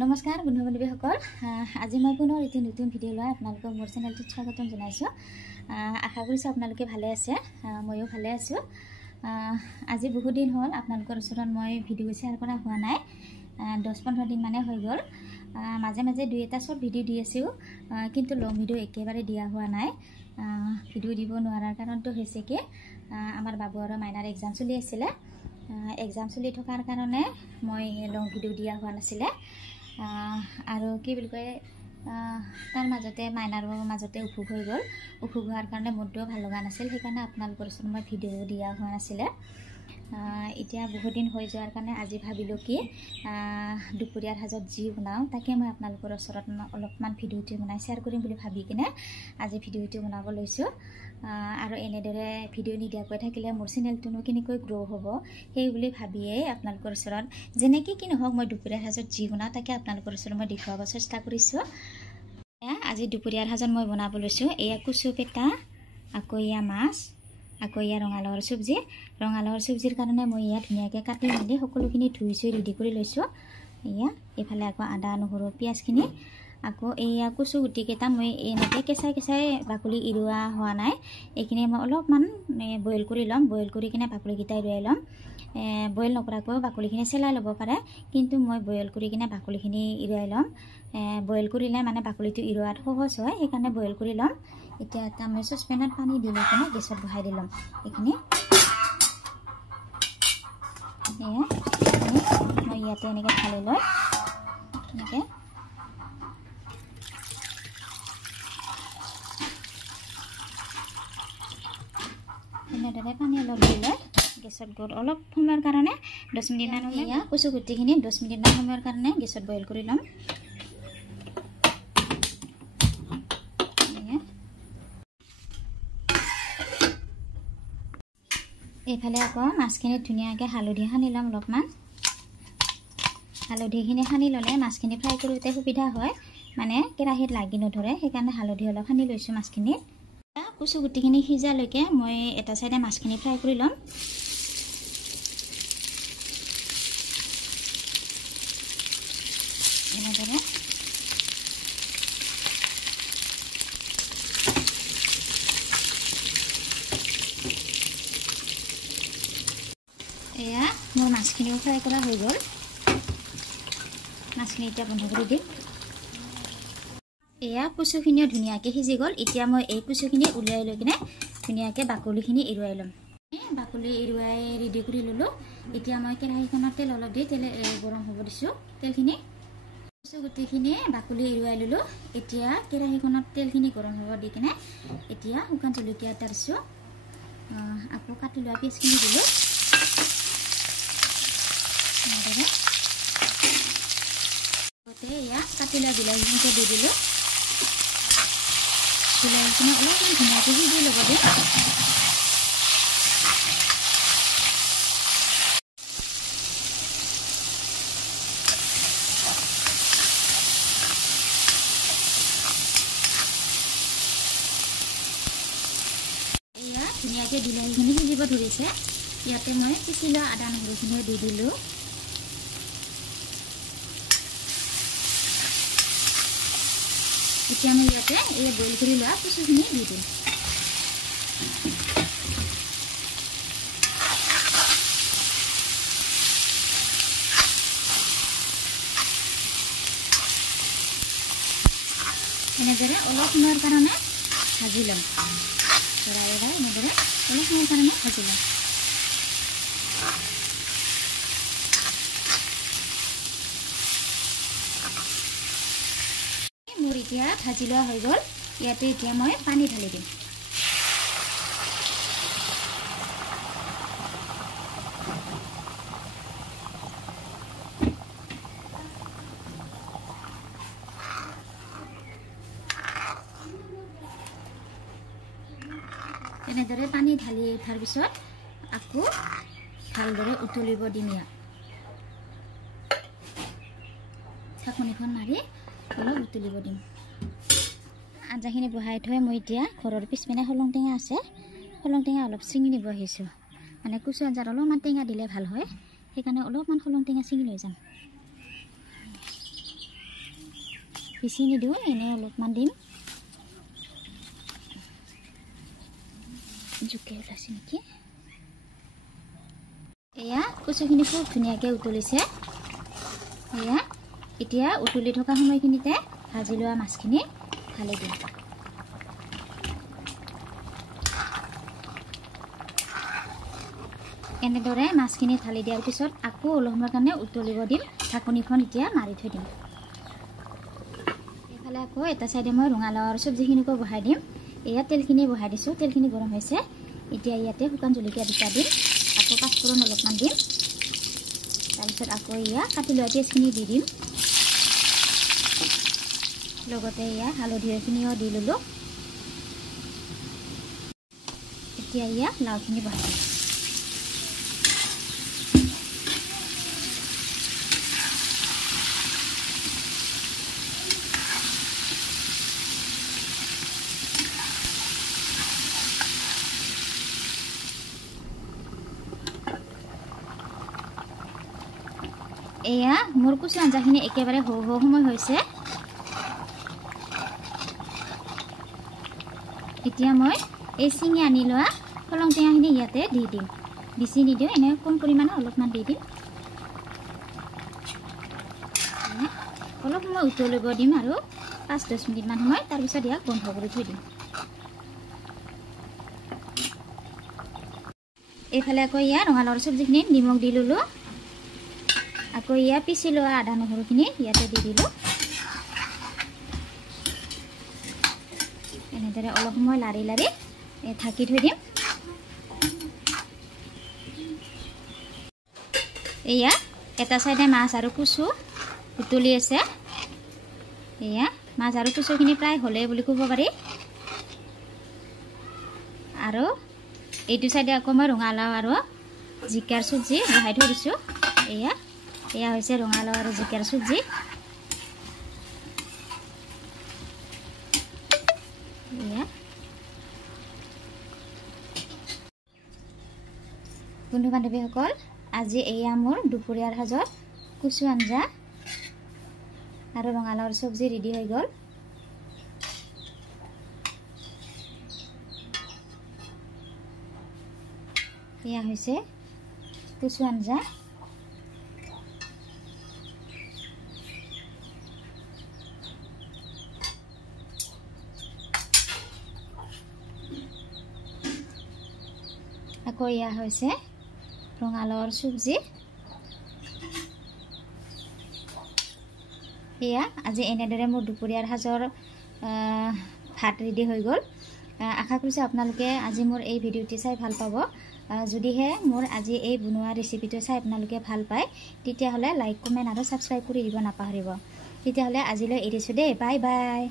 নমস্কাৰ বন্ধু বান্ধৱীসকল আজি মই পুনৰ এটি নতুন ভিডিঅ' লৈ আপোনালোকক মোৰ চেনেলটোত স্বাগতম জনাইছোঁ। আশা কৰিছোঁ আপোনালোকে ভালে আছে, ময়ো ভালে আছোঁ। আজি বহুত দিন হ'ল আপোনালোকৰ ওচৰত মই ভিডিঅ' শ্বেয়াৰ কৰা হোৱা নাই। 10-15 দিন মানে হৈ গ'ল। মাজে মাজে দুই এটা শ্বৰ্ট ভিডিঅ' দি আছোঁ, কিন্তু লং ভিডিঅ' একেবাৰে দিয়া হোৱা নাই। ভিডিঅ' দিব নোৱাৰাৰ কাৰণটো হৈছে কি আমাৰ বাবু আৰু মাইনাৰ এক্সাম চলি আছিলে। এক্সাম চলি থকাৰ কাৰণে মই লং ভিডিঅ' দিয়া হোৱা নাছিলে। আৰু কি বুলি কয় তাৰ মাজতে মাইনাৰ মাজতে অসুখ হৈ গ'ল। অসুখ হোৱাৰ কাৰণে মনটোও ভাল লগা নাছিল, সেইকাৰণে আপোনালোকৰ ওচৰত মই ভিডিঅ' দিয়া হোৱা নাছিলে। এতিয়া বহুত দিন হৈ যোৱাৰ কাৰণে আজি ভাবিলোঁ কি দুপৰীয়াৰ সাজত যি বনাওঁ তাকে মই আপোনালোকৰ ওচৰত অলপমান ভিডিঅ'টো বনাই শ্বেয়াৰ কৰিম বুলি ভাবি কিনে আজি ভিডিঅ'টো বনাব লৈছোঁ। আৰু এনেদৰে ভিডিঅ' নিদিয়াকৈ থাকিলে মোৰ চেনেলটোনো কেনেকৈ গ্ৰ' হ'ব সেই বুলি ভাবিয়েই আপোনালোকৰ ওচৰত যেনেকৈ কি নহওক মই দুপৰীয়াৰ সাজত যি বনাওঁ তাকে আপোনালোকৰ ওচৰত মই দেখুৱাব চেষ্টা কৰিছোঁ। আজি দুপৰীয়াৰ সাজত মই বনাব লৈছোঁ এয়া কচু পেটা, আকৌ এয়া মাছ, আকৌ এয়া ৰঙালাওৰ চব্জি। ৰঙালাওৰ চব্জিৰ কাৰণে মই ইয়াত ধুনীয়াকৈ কাটি মেলি সকলোখিনি ধুই চুই ৰেডি কৰি লৈছোঁ। এয়া এইফালে আকৌ আদা নহৰু পিঁয়াজখিনি, আকৌ এয়া কচু গুটিকেইটা মই এনেকৈ কেঁচাই কেঁচাই বাকলি এৰুৱা হোৱা নাই। এইখিনি মই অলপমান বইল কৰি ল'ম, বইল কৰি কিনে বাকলিকেইটা এৰুৱাই ল'ম। বইল নকৰাকৈ বাকলিখিনি চেলাই ল'ব পাৰে, কিন্তু মই বইল কৰি কিনে বাকলিখিনি এৰুৱাই ল'ম। বইল কৰিলে মানে বাকলিটো এৰুৱাত সহজ হয়, সেইকাৰণে বইল কৰি ল'ম। এতিয়া এটা মই চচপেনত পানী দি লৈ কিনে গেছত বহাই দি ল'ম। এইখিনি মই ইয়াতে এনেকৈ ঢালি লৈ এনেকৈ এনেদৰে পানী অলপ দি লৈ গেছত গ'ল অলপ সময়ৰ কাৰণে 10 মিনিটমান এয়া কচু গুটিখিনি 10 মিনিটমান সময়ৰ কাৰণে গেছত বইল কৰি ল'ম। এইফালে আকৌ মাছখিনি ধুনীয়াকৈ হালধি সানি ল'ম। অলপমান হালধিখিনি সানি ল'লে মাছখিনি ফ্ৰাই কৰোঁতে সুবিধা হয়, মানে কেৰাহীত লাগি নধৰে, সেইকাৰণে হালধি অলপ সানি লৈছোঁ মাছখিনিত। কচু গুটিখিনি সিজালৈকে মই এটা চাইডে মাছখিনি ফ্ৰাই কৰি ল'ম। এনেদৰে এয়া মোৰ মাছখিনিও ফ্ৰাই কৰা হৈ গ'ল। মাছখিনি এতিয়া বন্ধ কৰি দিম। এয়া কচুখিনিও ধুনীয়াকৈ সিজি গ'ল। এতিয়া মই এই কচুখিনি উলিয়াই লৈ কিনে ধুনীয়াকৈ বাকলিখিনি এৰুৱাই ল'ম। বাকলি এৰুৱাই ৰেডি কৰি ল'লোঁ। এতিয়া মই কেৰাহীখনত তেল অলপ দি তেল গৰম হ'ব দিছোঁ। তেলখিনি কচু গুটিখিনি বাকলি এৰুৱাই ল'লোঁ। এতিয়া কেৰাহীখনত তেলখিনি গৰম হ'ব দি কিনে এতিয়া শুকান জলকীয়া এটা দিছোঁ, আকৌ কাটি লোৱা পিঁয়াজখিনি দিলোঁ। এয়া কাটি লোৱা বিলাহীখিনিকে দি দিলোঁ। বিলাহীখিনি অলপমান ধুনীয়াকৈ সিজি ল'ব দিম। এয়া ধুনীয়াকৈ বিলাহীখিনি সিজিব ধৰিছে। ইয়াতে মই পিচি লোৱা আদা নহৰুখিনিও দি দিলোঁ। এতিয়া মই ইয়াতে এই বইল কৰি লোৱা কচুখিনি দি দিম। এনেদৰে অলপ সময়ৰ কাৰণে ভাজি ল'ম। এনেদৰে অলপ সময়ৰ কাৰণে ভাজি ল'ম। মোৰ এতিয়া ভাজি লোৱা হৈ গ'ল। ইয়াতে এতিয়া মই পানী ঢালি দিম। এনেদৰে পানী ঢালি উঠাৰ পিছত আকৌ ভালদৰে উতলিব দিম। ইয়াত ঢাকনিখন মাৰি অলপ উতলিব দিম। আঞ্জাখিনি বহাই থৈ মই এতিয়া ঘৰৰ পিছপিনে হলং টেঙা আছে, হলং টেঙা অলপ ছিঙি নিব আহিছোঁ। মানে কচু আঞ্জাত অলপমান টেঙা দিলে ভাল হয়, সেইকাৰণে অলপমান হলং টেঙা ছিঙি লৈ যাম। বেছি নিদিওঁ এনে অলপমান দিম জুকে ওলাইছে নেকি এয়া কচুখিনি খুব ধুনীয়াকৈ উতলিছে এয়া এতিয়া উতলি থকা সময়খিনিতে ভাজি লোৱা মাছখিনি ঢালি দিম এনেদৰে মাছখিনি ঢালি দিয়াৰ পিছত আকৌ অলপ সময়ৰ কাৰণে উতলিব দিম ঢাকনিখন এতিয়া মাৰি থৈ দিম এইফালে আকৌ এটা চাইডে মই ৰঙালাওৰ চব্জিখিনিকো বহাই দিম এয়া তেলখিনি বহাই দিছোঁ তেলখিনি গৰম হৈছে এতিয়া ইয়াতে শুকান জলকীয়া দুটা দিম আকৌ পাঁচফোৰণ অলপমান দিম তাৰপিছত আকৌ এয়া কাটি লোৱা পিঁয়াজখিনি দি দিম লগতে এয়া হালধিখিনিও দি ল'লোঁ এতিয়া এয়া লাওখিনি বহাই দিম এয়া মোৰ কচু আঞ্জাখিনি একেবাৰে হৌ হৌ সময় হৈছে এতিয়া মই এই চিঙি আনি লোৱা কলং টেঙাখিনি ইয়াতে দি দিম বেছি নিদিওঁ এনে কম পৰিমাণে অলপমান দি দিম অলপ সময় উতলিব দিম আৰু 5-10 মিনিটমান সময় তাৰপিছত ইয়াক বন্ধ কৰি থৈ দিম এইফালে আকৌ ইয়া ৰঙালাওৰ চব্জিখিনি নিমখ দি ল'লোঁ আকৌ ইয়া পিচি লোৱা আদা নহৰুখিনি ইয়াতে দি দিলোঁ এনেদৰে অলপ সময় লাৰি লাৰি ঢাকি থৈ দিম এয়া এটা চাইডে মাছ আৰু কচু উতলি আছে এয়া মাছ আৰু কচুখিনি প্ৰায় হ'লে বুলি ক'ব পাৰি আৰু এইটো চাইডে আকৌ মই ৰঙালাও আৰু জিকাৰ চব্জি বহাই থৈ দিছোঁ এয়া হৈছে ৰঙালাও আৰু জিকাৰ চব্জি এয়া বন্ধু বান্ধৱীসকল আজি এয়া মোৰ দুপৰীয়াৰ সাজৰ কচু আঞ্জা আৰু ৰঙালাওৰ চব্জি ৰেডি হৈ গ'ল এয়া হৈছে কচু আঞ্জা আকৌ এয়া হৈছে ৰঙালাওৰ চব্জি এয়া আজি এনেদৰে মোৰ দুপৰীয়াৰ সাজৰ ভাত ৰেডি হৈ গ'ল আশা কৰিছোঁ আপোনালোকে আজি মোৰ এই ভিডিঅ'টি চাই ভাল পাব যদিহে মোৰ আজি এই বনোৱা ৰেচিপিটো চাই আপোনালোকে ভাল পায় তেতিয়াহ'লে লাইক কমেণ্ট আৰু ছাবস্ক্ৰাইব কৰি দিব নাপাহৰিব তেতিয়াহ'লে আজিলৈ এৰিছোঁ দেই বাই বাই